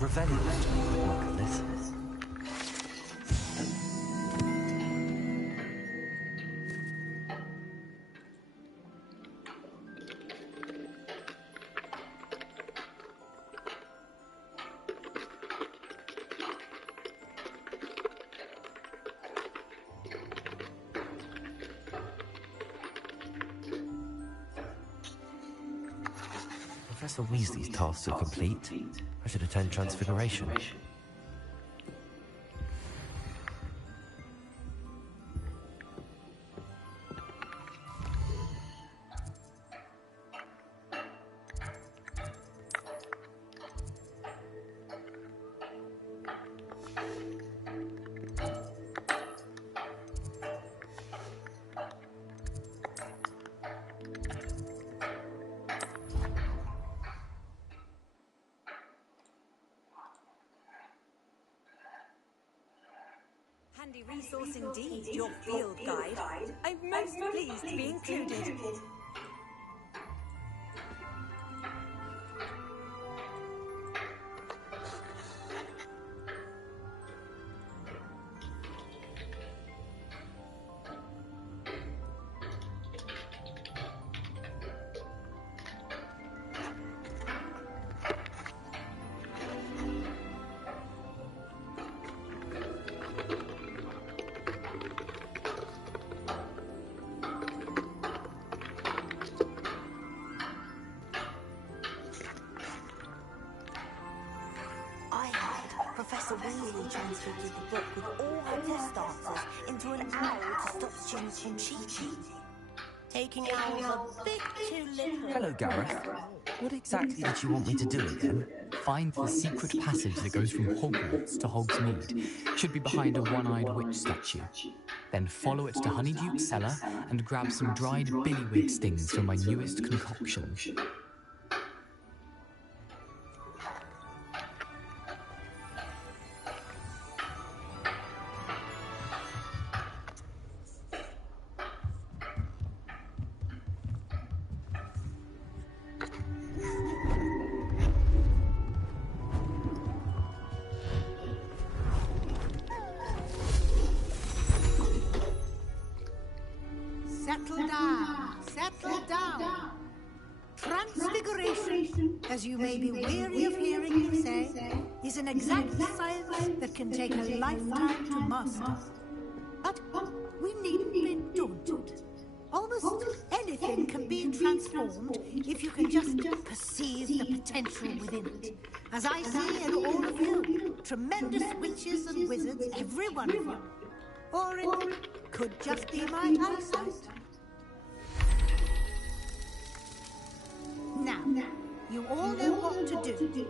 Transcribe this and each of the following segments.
Revelio was doing quick work of this. Professor Weasley's tasks are complete. I should attend Transfiguration. Handy resource indeed, your field guide. I'm most pleased to be included. Professor Weasley transfigured the book with all her test answers into an owl to stop students from cheating. Taking owls a bit too literal. Hello, Gareth. What exactly did you want me to do again? Find the secret passage that goes from Hogwarts to Hogsmeade. Should be behind a one-eyed witch statue. Then follow it to Honeyduke's cellar and grab some dried billywig stings from my newest concoction. Settle down. Transfiguration, as you may be weary of hearing me say, is an exact science that can take a lifetime to master. But we needn't be daunted. Almost anything can be transformed if you can just perceive the potential within it. As I see in all of you, tremendous witches and wizards, every one of you. Or it could just be my eyesight. Now, you all know what to do.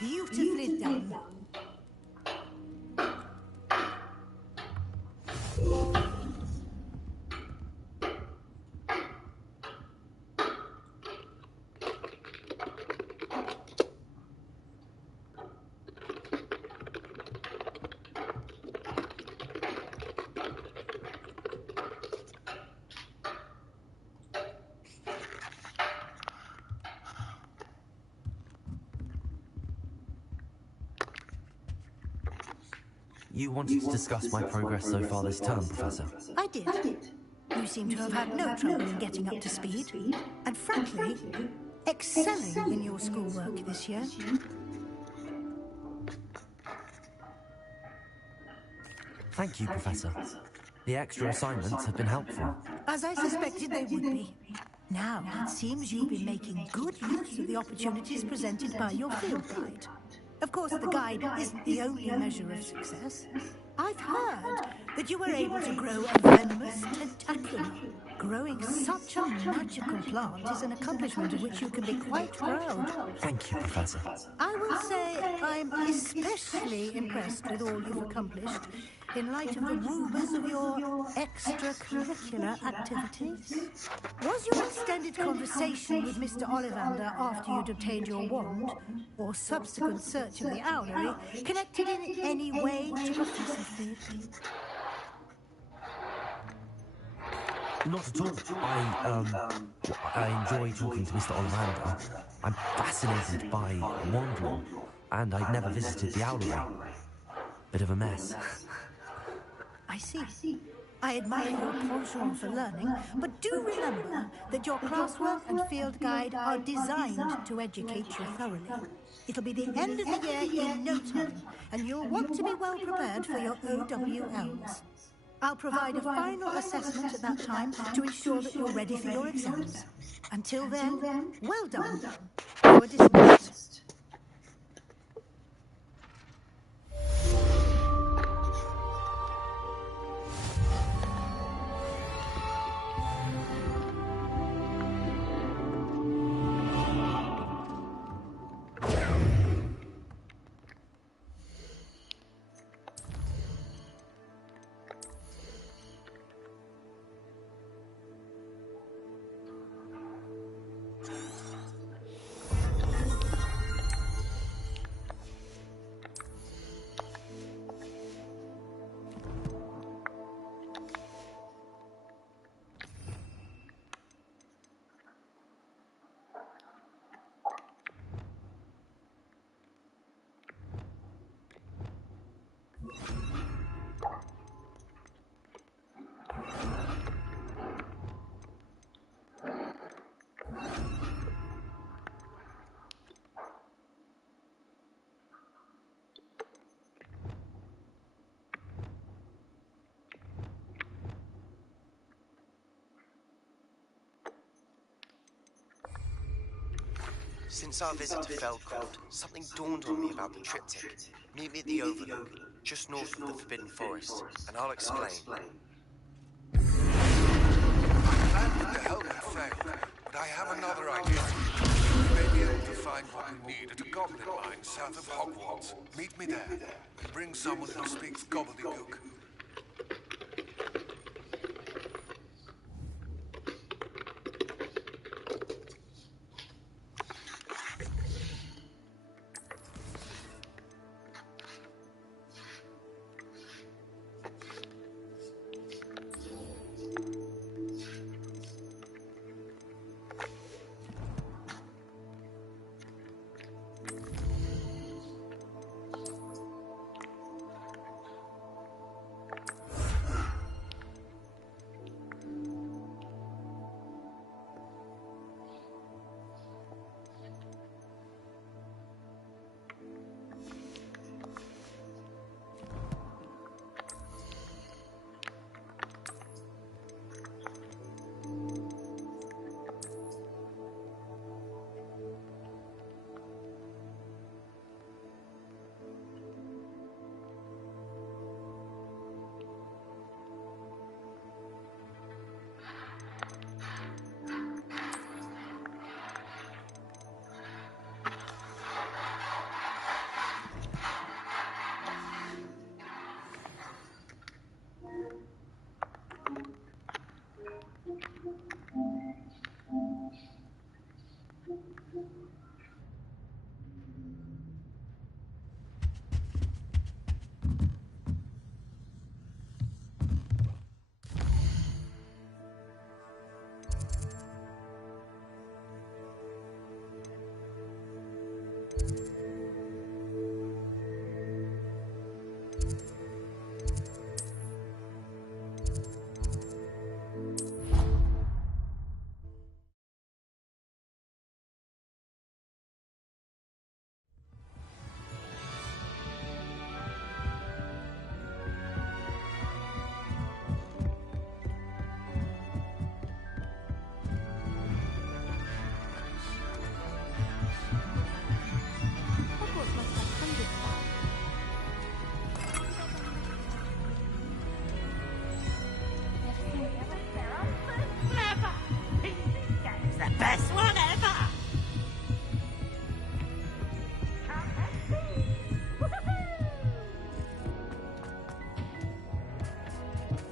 Beautifully done. You wanted to discuss my progress so far this term, Professor. I did. You seem to have had no trouble in getting up to speed, and frankly, excelling in your schoolwork this year. Thank you, Professor. The extra assignments have been helpful. As I suspected they would be. Now, it seems you've been making good use of the opportunities presented by your field guide. Of course, the guide isn't the only measure of success. I've heard that you were able to grow a venomous tentacula. Growing such a magical plant is an accomplishment of which you can be quite proud. Thank you, Professor. I will say I'm especially impressed with all you've accomplished in light of the rumours of your extracurricular activities. Was your extended conversation with Mr. Ollivander after you'd obtained your wand, or subsequent search of the owlery, connected in any way to Professor Fig? Not at all. I enjoy talking to Mr. Ollivander. I'm fascinated by wand law, and I'd never visited the owlery. Bit of a mess. I see. I admire your penchant for learning, but do remember that your classwork and field guide are designed to educate you thoroughly. It'll be the end of the year in no time, and you'll want to be well prepared for your OWLs. I'll provide a final assessment at that time to ensure that you're ready for your exams. Until then, well done. You are dismissed. Since our visit to Feldcourt, something dawned on me about the triptych. Meet me at the Overlook, just north of the Forbidden Forest, and I'll explain. The helmet failed, but I have another idea. We may be able to find what we need at a goblin mine south of Hogwarts. Meet me there, and bring someone who speaks gobbledygook.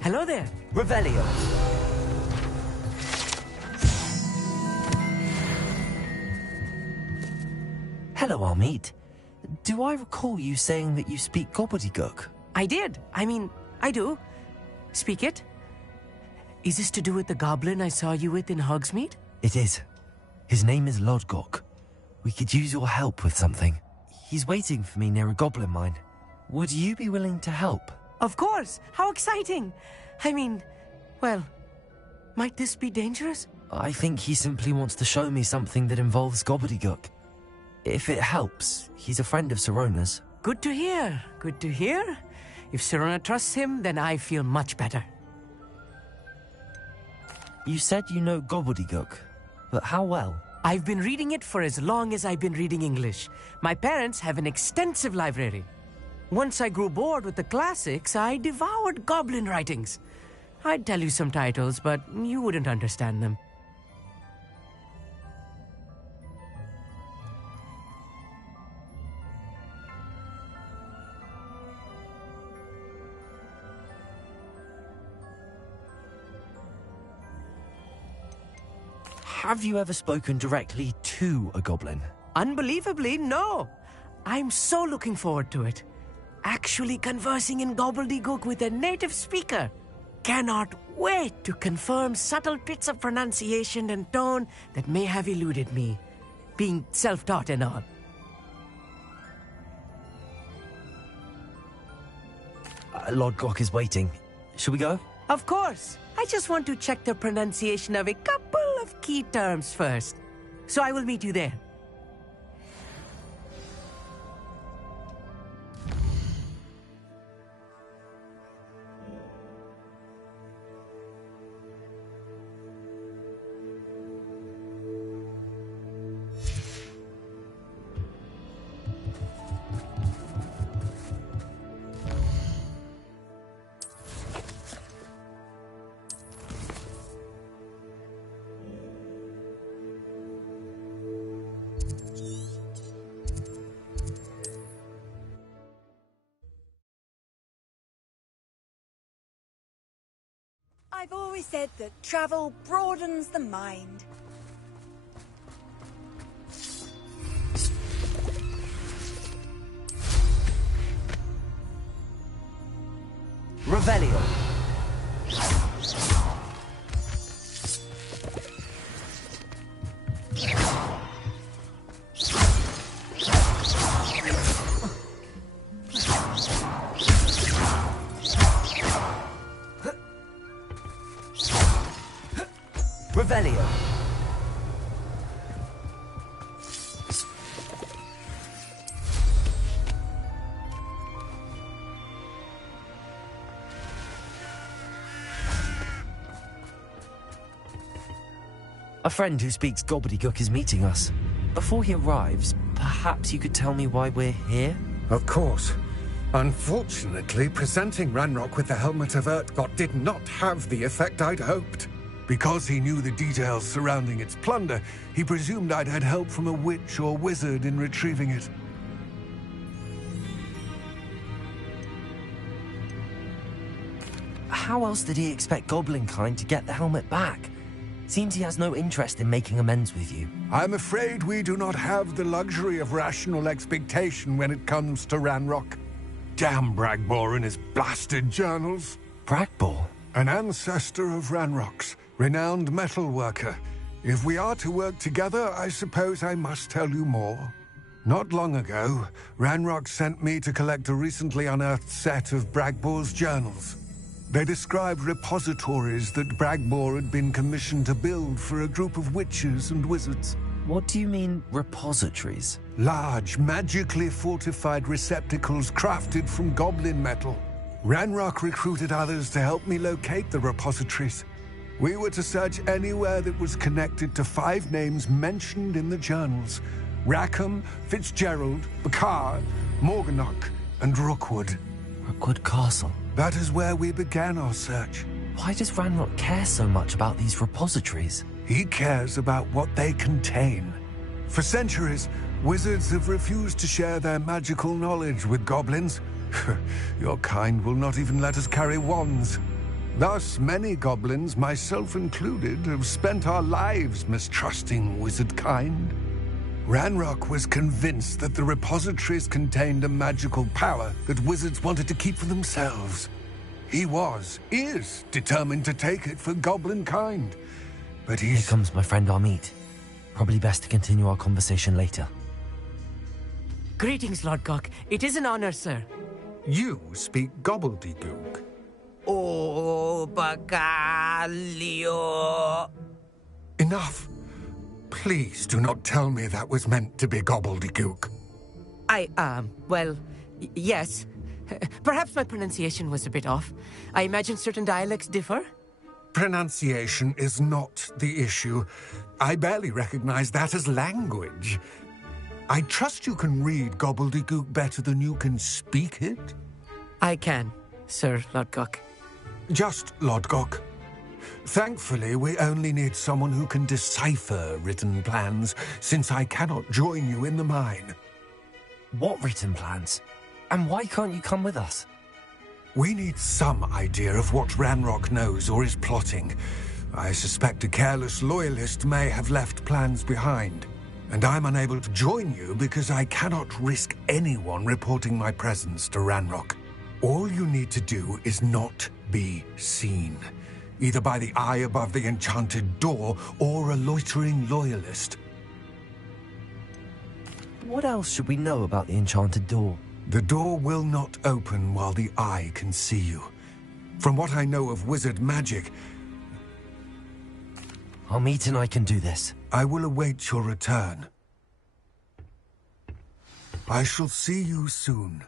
Hello there. Revelio. Hello, Armeet. Do I recall you saying that you speak gobbledygook? I did. I mean, I do. Speak it. Is this to do with the goblin I saw you with in Hogsmeade? It is. His name is Lodgok. We could use your help with something. He's waiting for me near a goblin mine. Would you be willing to help? Of course. How exciting. I mean, well, might this be dangerous? I think he simply wants to show me something that involves gobbledygook. If it helps, he's a friend of Sirona's. Good to hear. Good to hear. If Sirona trusts him, then I feel much better. You said you know gobbledygook, but how well? I've been reading it for as long as I've been reading English. My parents have an extensive library. Once I grew bored with the classics, I devoured goblin writings. I'd tell you some titles, but you wouldn't understand them. Have you ever spoken directly to a goblin? Unbelievably, no. I'm so looking forward to it. Actually conversing in gobbledygook with a native speaker. Cannot wait to confirm subtle bits of pronunciation and tone that may have eluded me, being self-taught and all. Lodgok is waiting. Shall we go? Of course. I just want to check the pronunciation of a couple of key terms first. So I will meet you there. I've always said that travel broadens the mind. Revelio. Revelio. A friend who speaks gobbledygook is meeting us. Before he arrives, perhaps you could tell me why we're here? Of course. Unfortunately, presenting Ranrock with the Helmet of Urtkot did not have the effect I'd hoped. Because he knew the details surrounding its plunder, he presumed I'd had help from a witch or wizard in retrieving it. How else did he expect Goblinkind to get the helmet back? Seems he has no interest in making amends with you. I'm afraid we do not have the luxury of rational expectation when it comes to Ranrock. Damn Bragbor and his blasted journals. Bragbor? An ancestor of Ranrock's, renowned metal worker. If we are to work together, I suppose I must tell you more. Not long ago, Ranrock sent me to collect a recently unearthed set of Bragbor's journals. They described repositories that Bragbor had been commissioned to build for a group of witches and wizards. What do you mean, repositories? Large, magically fortified receptacles crafted from goblin metal. Ranrock recruited others to help me locate the repositories. We were to search anywhere that was connected to 5 names mentioned in the journals: Rackham, Fitzgerald, Bakar, Morganach, and Rookwood. Rookwood Castle. That is where we began our search. Why does Ranrock care so much about these repositories? He cares about what they contain. For centuries, wizards have refused to share their magical knowledge with goblins. Your kind will not even let us carry wands. Thus, many goblins, myself included, have spent our lives mistrusting wizard kind. Ranrock was convinced that the repositories contained a magical power that wizards wanted to keep for themselves. He is determined to take it for goblin kind. But Here comes my friend Amit. Probably best to continue our conversation later. Greetings, Lord Cock. It is an honor, sir. You speak gobbledygook. Oh, Bacalio. Enough. Please do not tell me that was meant to be gobbledygook. Yes. Perhaps my pronunciation was a bit off. I imagine certain dialects differ. Pronunciation is not the issue. I barely recognize that as language. I trust you can read gobbledygook better than you can speak it? I can, Sir Lodgok. Just Lodgok. Thankfully, we only need someone who can decipher written plans, since I cannot join you in the mine. What written plans? And why can't you come with us? We need some idea of what Ranrock knows or is plotting. I suspect a careless loyalist may have left plans behind. And I'm unable to join you because I cannot risk anyone reporting my presence to Ranrock. All you need to do is not be seen, either by the eye above the enchanted door or a loitering loyalist. What else should we know about the enchanted door? The door will not open while the eye can see you. From what I know of wizard magic, Amit and I can do this. I will await your return. I shall see you soon.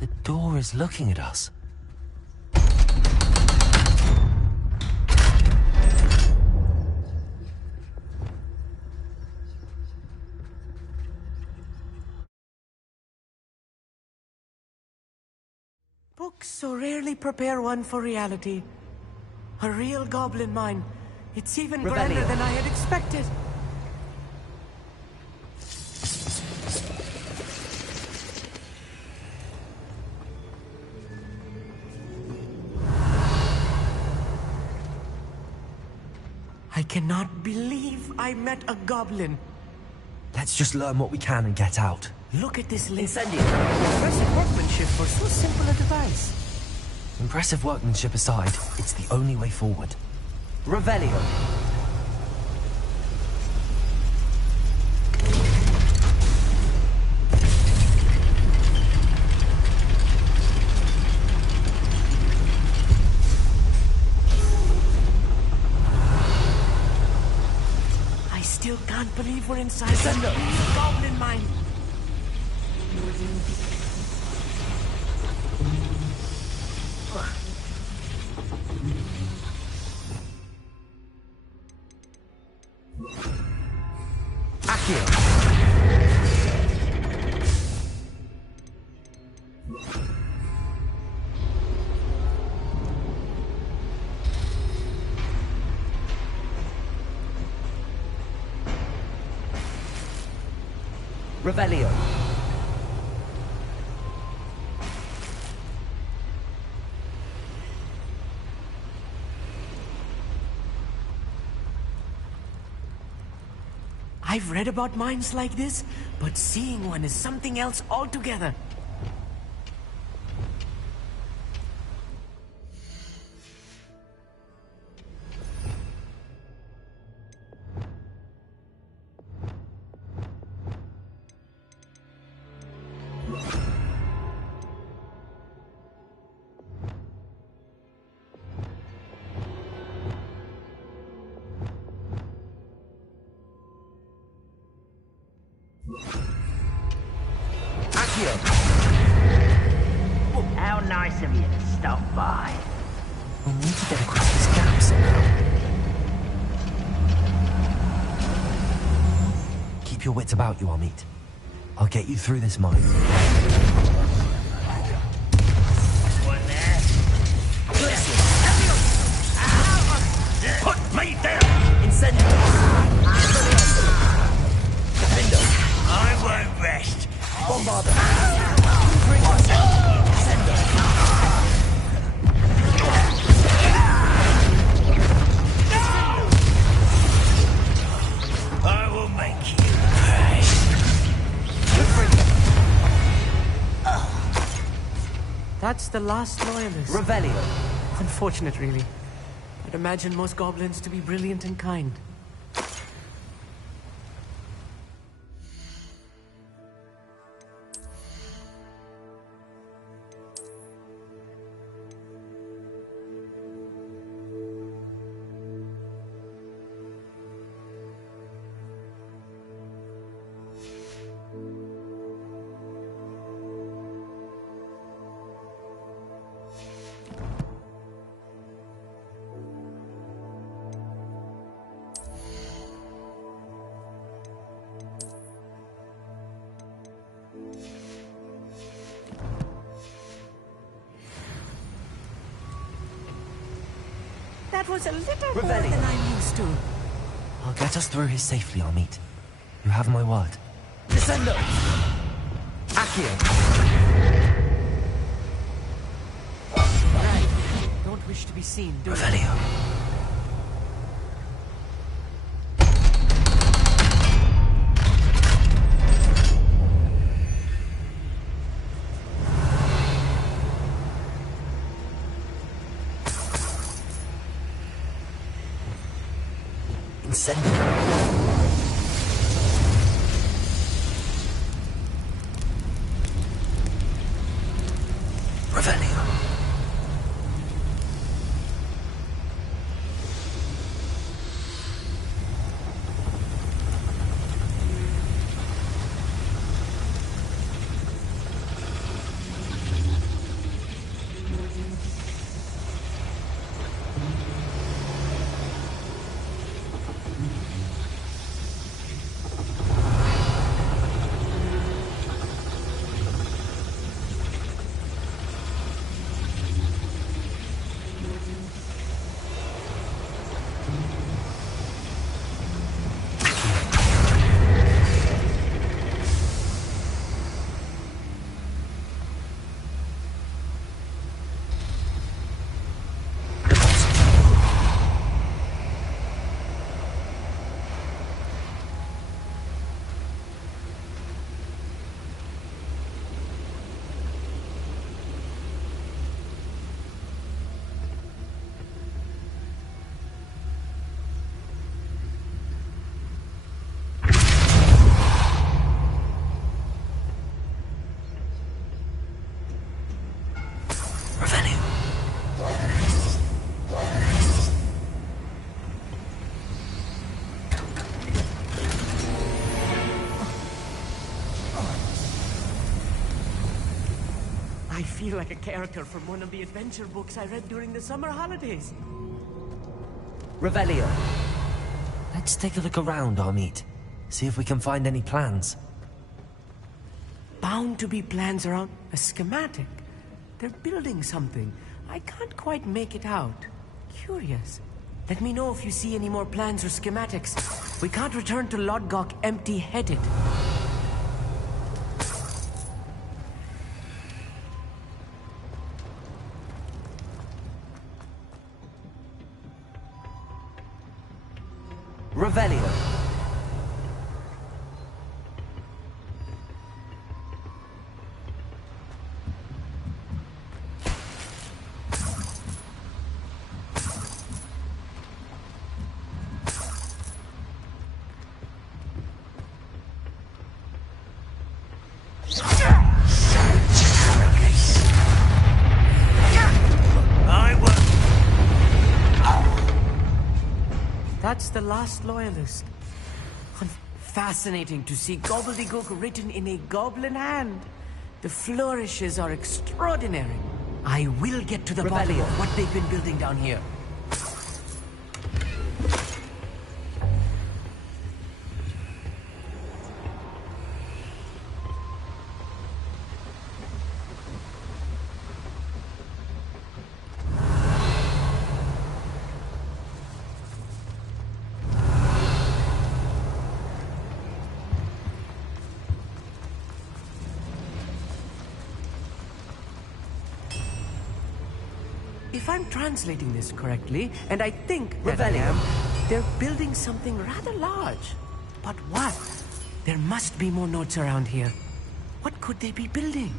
The door is looking at us. Books so rarely prepare one for reality. A real goblin mine. It's even grander than I had expected. I cannot believe I met a goblin. Let's just learn what we can and get out. Look at this list. Impressive workmanship for so simple a device. Impressive workmanship aside, it's the only way forward. Revelio. I still can't believe we're inside the goblin mine. Revelio. I've read about mines like this, but seeing one is something else altogether. How nice of you to stop by. We need to get across this gap somehow. your wits about you, Amit. I'll get you through this mine. One there. Put me down! Incendio! Defendo! I won't rest. Bombarda! Sendo! I will make you pay. That's the last loyalist. Revelio. Unfortunate, really. I'd imagine most goblins to be brilliant and kind. That was a little more Revelio. than I'm used to. I'll get us through here safely, Amit. You have my word. Descendo! Accio! Right. Don't wish to be seen, do you? Revelio. Incendio. Revelio. I feel like a character from one of the adventure books I read during the summer holidays. Revelio. Let's take a look around, Amit. See if we can find any plans. Bound to be plans around a schematic. They're building something. I can't quite make it out. Curious. Let me know if you see any more plans or schematics. We can't return to Lodgok empty-headed. Revelio. That's the last loyalist. Fascinating to see gobbledygook written in a goblin hand. The flourishes are extraordinary. I will get to the bottom of what they've been building down here. I'm translating this correctly, and I think that I am, they're building something rather large. But what? There must be more notes around here. What could they be building?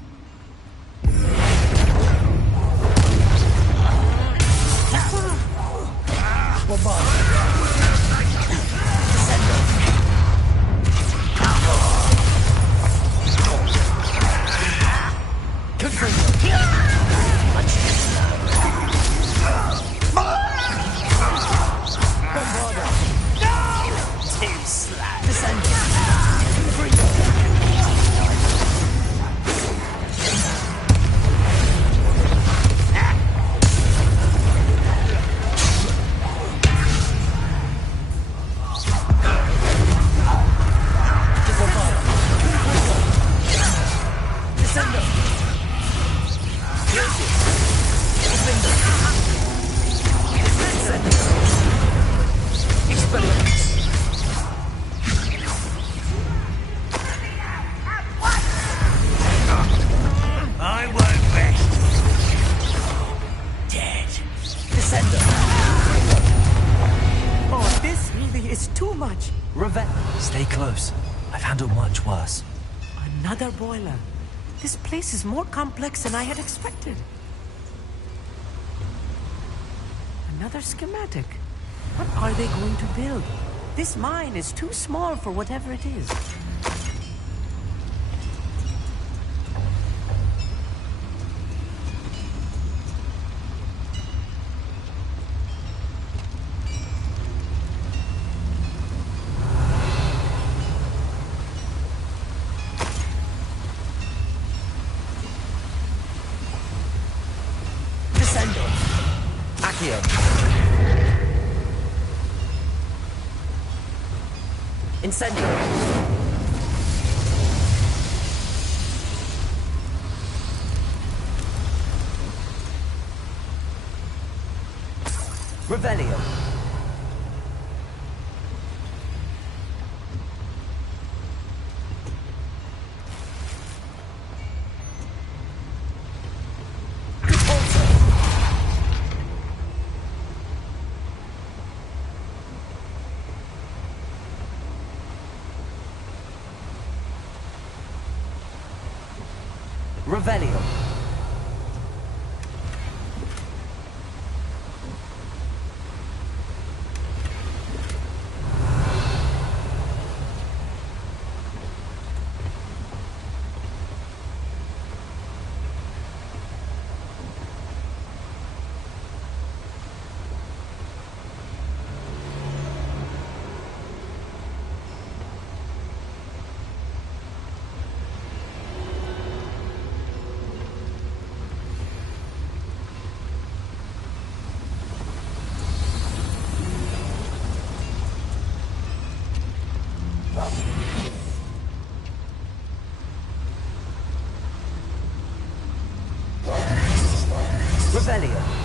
I won't rest. Dead. Oh, this really is too much. Stay close. I've handled much worse. Another boiler. This place is more complex than I had expected. Another schematic. What are they going to build? This mine is too small for whatever it is. Incendio. Revelio. Revelio. Revelio.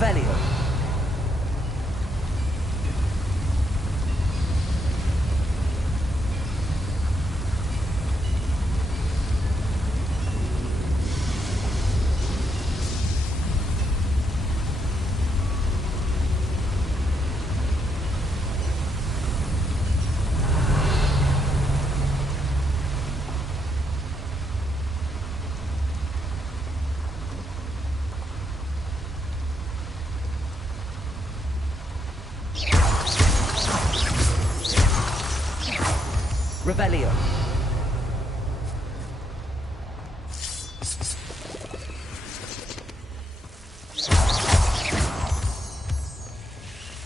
Revelio. Revelio.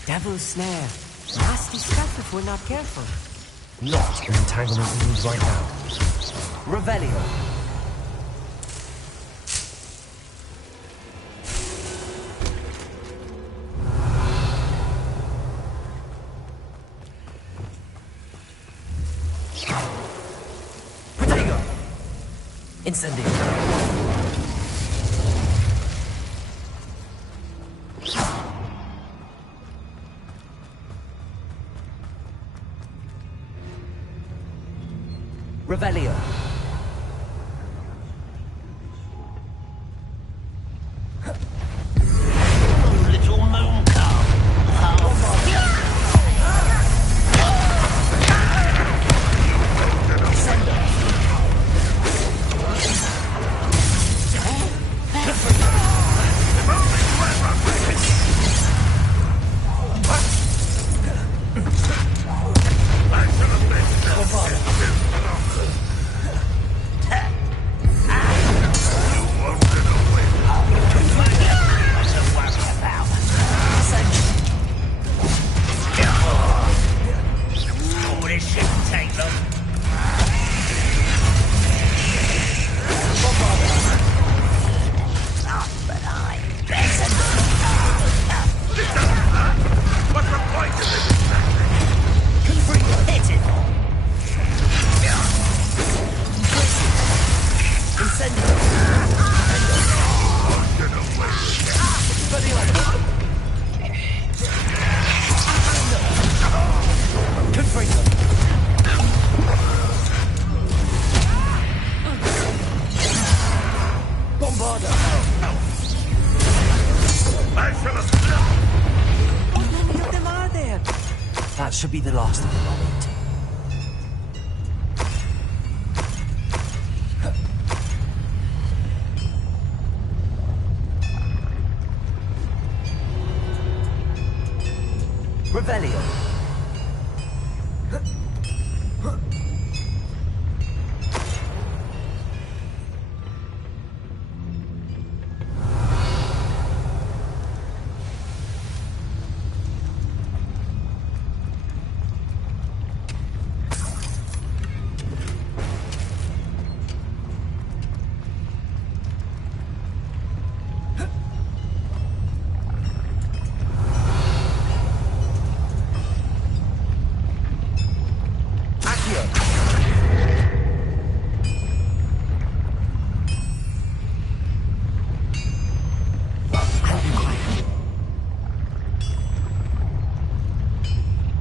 Devil's snare. Nasty stuff if we're not careful. Not an entanglement we need right now. Revelio. Incendio. Revelio. Little moon calf. That should be the last of them, Robert. Revelio.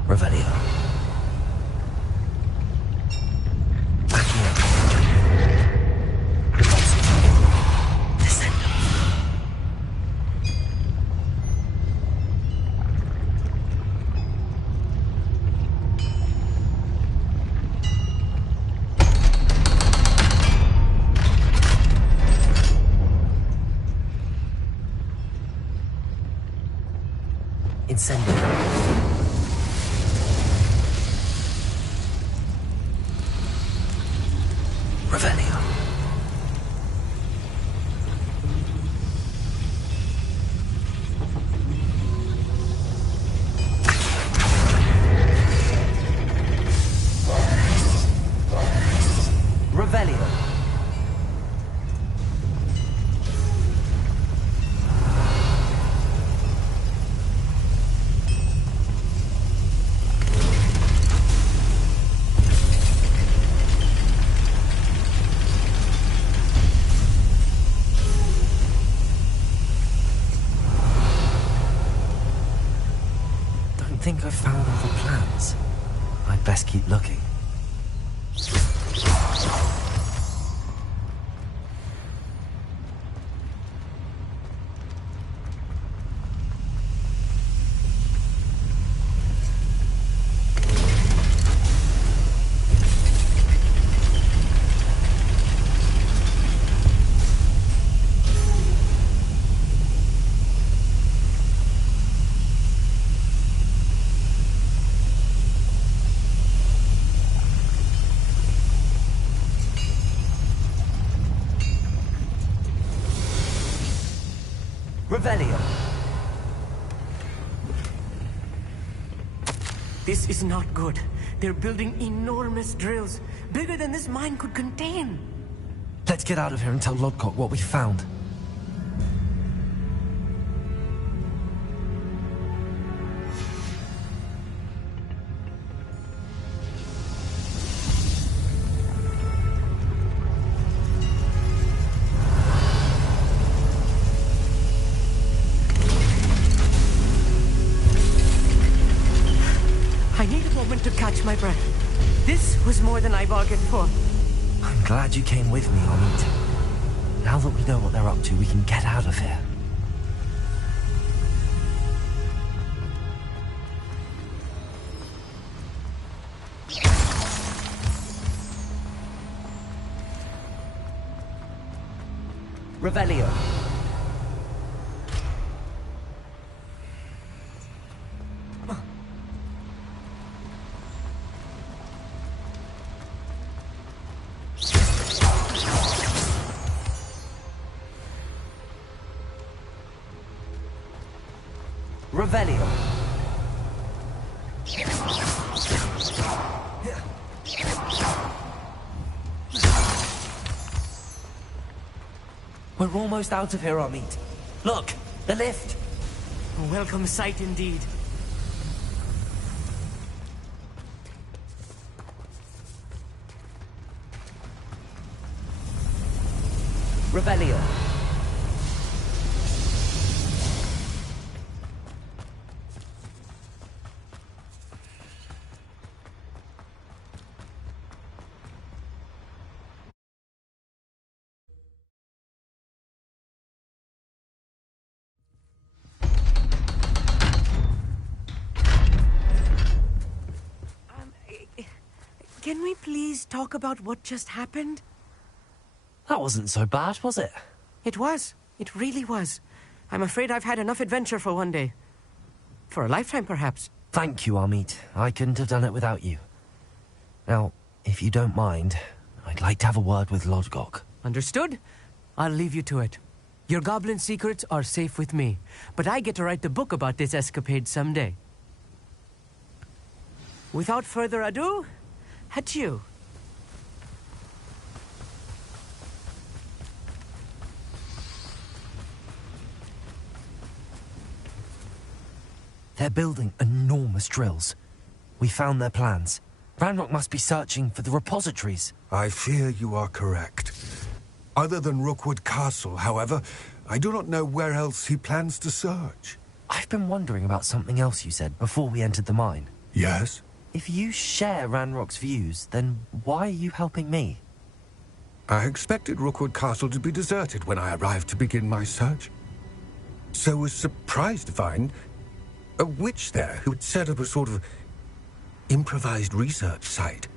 Revelio. Incendio. Revelio. Revelio. think I've found all the plans. I'd best keep looking. Revelio. This is not good. They're building enormous drills, bigger than this mine could contain. Let's get out of here and tell Lodcock what we found. I need a moment to catch my breath. This was more than I bargained for. I'm glad you came with me, Amit. Now that we know what they're up to, we can get out of here. Revelio. Revelio. We're almost out of here, Amit. Look, the lift. A welcome sight indeed. Revelio. Can we please talk about what just happened? That wasn't so bad, was it? It was. It really was. I'm afraid I've had enough adventure for one day. For a lifetime, perhaps. Thank you, Amit. I couldn't have done it without you. Now, if you don't mind, I'd like to have a word with Lodgok. Understood? I'll leave you to it. Your goblin secrets are safe with me, but I get to write the book about this escapade someday. Without further ado, adieu. They're building enormous drills. We found their plans. Ranrock must be searching for the repositories. I fear you are correct. Other than Rookwood Castle, however, I do not know where else he plans to search. I've been wondering about something else you said before we entered the mine. Yes? If you share Ranrock's views, then why are you helping me? I expected Rookwood Castle to be deserted when I arrived to begin my search. So was surprised to find a witch there who had set up a sort of improvised research site.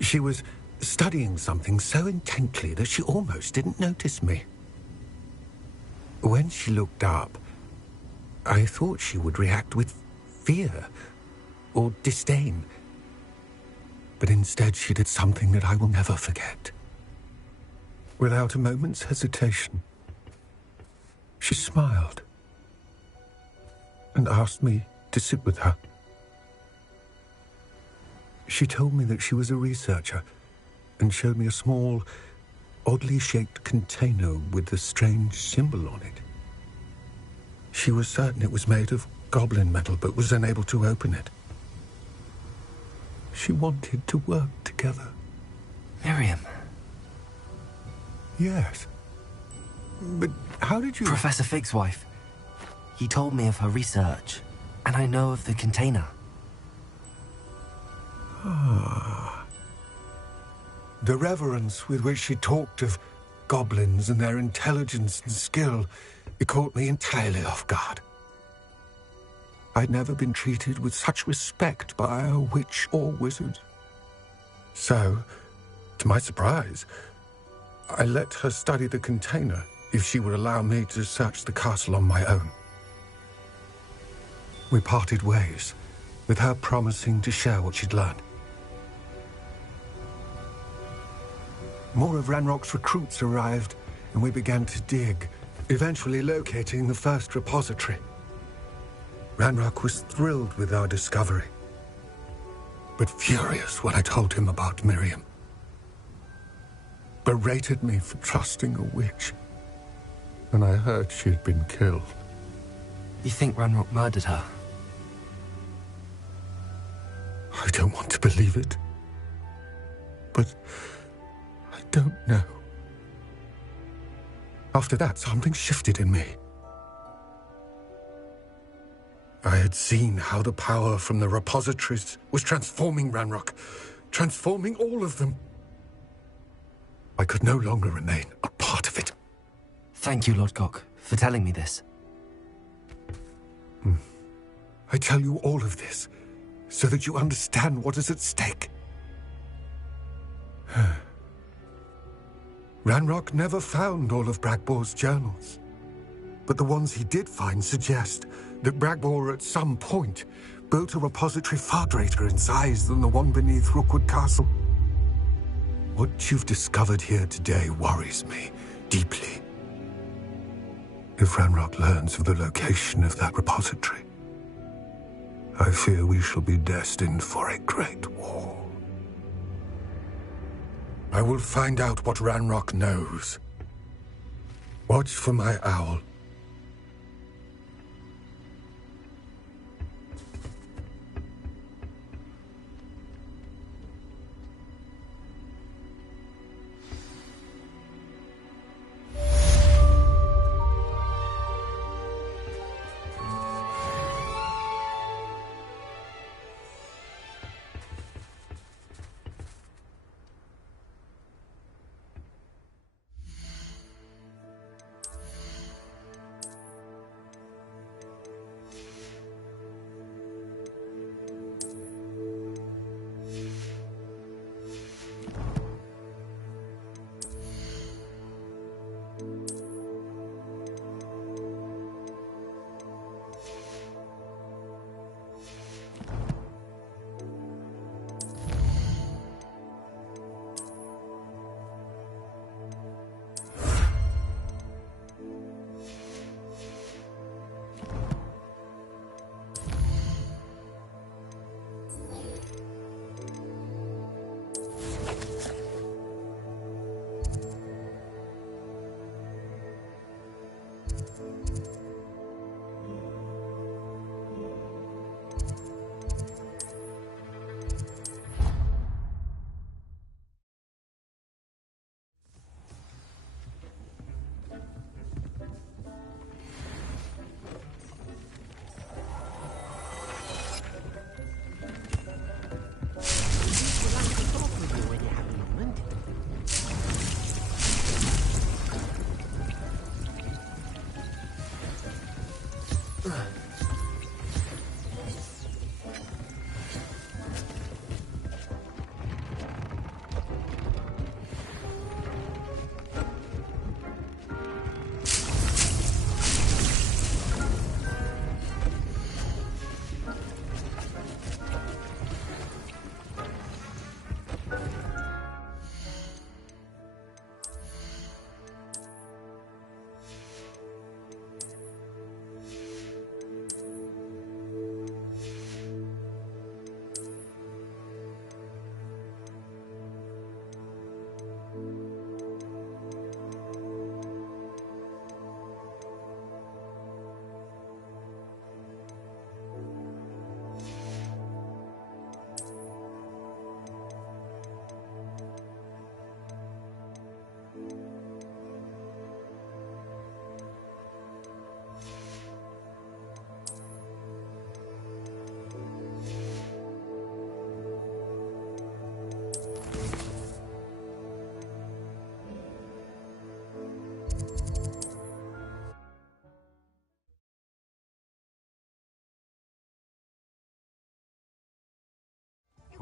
She was studying something so intently that she almost didn't notice me. When she looked up, I thought she would react with fear or disdain. But instead she did something that I will never forget. Without a moment's hesitation, she smiled and asked me to sit with her. She told me that she was a researcher and showed me a small, oddly shaped container with a strange symbol on it. She was certain it was made of goblin metal, but was unable to open it. She wanted to work together. Miriam. Yes. But how did you... Professor Fig's wife. He told me of her research And I know of the container. The reverence with which she talked of goblins and their intelligence and skill, it caught me entirely off guard. I'd never been treated with such respect by a witch or wizard. So, to my surprise, I let her study the container if she would allow me to search the castle on my own. We parted ways, with her promising to share what she'd learned. More of Ranrock's recruits arrived, and we began to dig, eventually locating the first repository. Ranrock was thrilled with our discovery, but furious when I told him about Miriam. Berated me for trusting a witch, and I heard she had been killed. You think Ranrock murdered her? I don't want to believe it, but I don't know. After that, something shifted in me. I had seen how the power from the repositories was transforming Ranrock, transforming all of them. I could no longer remain a part of it. Thank you, Lord Cock, for telling me this. I tell you all of this so that you understand what is at stake. Ranrock never found all of Bragbor's journals, but the ones he did find suggest that Bragbor at some point built a repository far greater in size than the one beneath Rookwood Castle. What you've discovered here today worries me deeply. If Ranrock learns of the location of that repository, I fear we shall be destined for a great war. I will find out what Ranrock knows. Watch for my owl.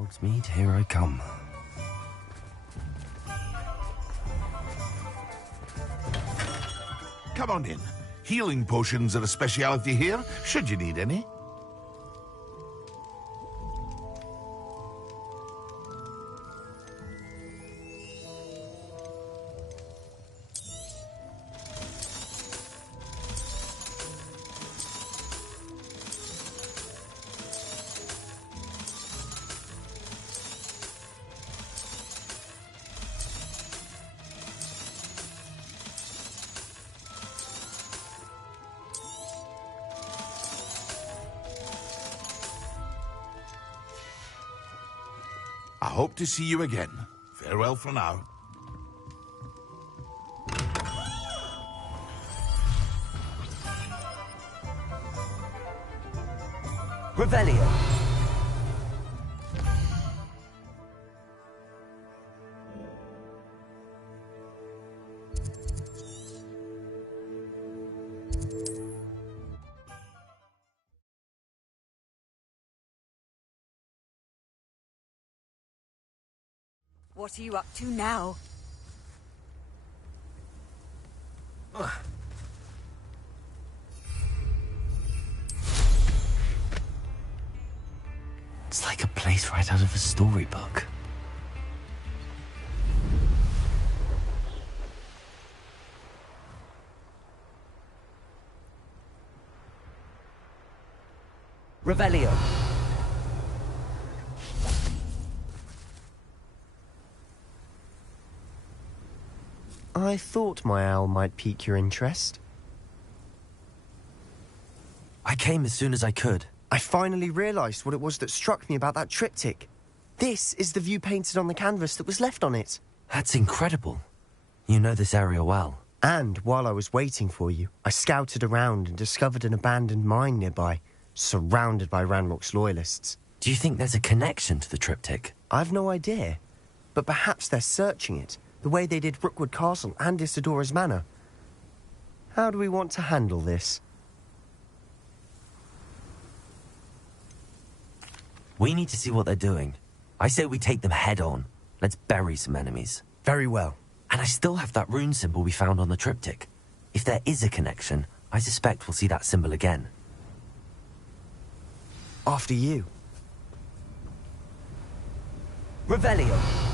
Hogsmeade, here I come. Come on in. Healing potions are a speciality here, should you need any. I hope to see you again. Farewell for now. Revelio. What are you up to now? It's like a place right out of a storybook. Revelio. I thought my owl might pique your interest. I came as soon as I could. I finally realised what it was that struck me about that triptych. This is the view painted on the canvas that was left on it. That's incredible. You know this area well. And while I was waiting for you, I scouted around and discovered an abandoned mine nearby, surrounded by Ranrock's loyalists. Do you think there's a connection to the triptych? I've no idea, but perhaps they're searching it, the way they did Rookwood Castle and Isidora's Manor. How do we want to handle this? We need to see what they're doing. I say we take them head on. Let's bury some enemies. Very well. And I still have that rune symbol we found on the triptych. If there is a connection, I suspect we'll see that symbol again. After you. Revelio.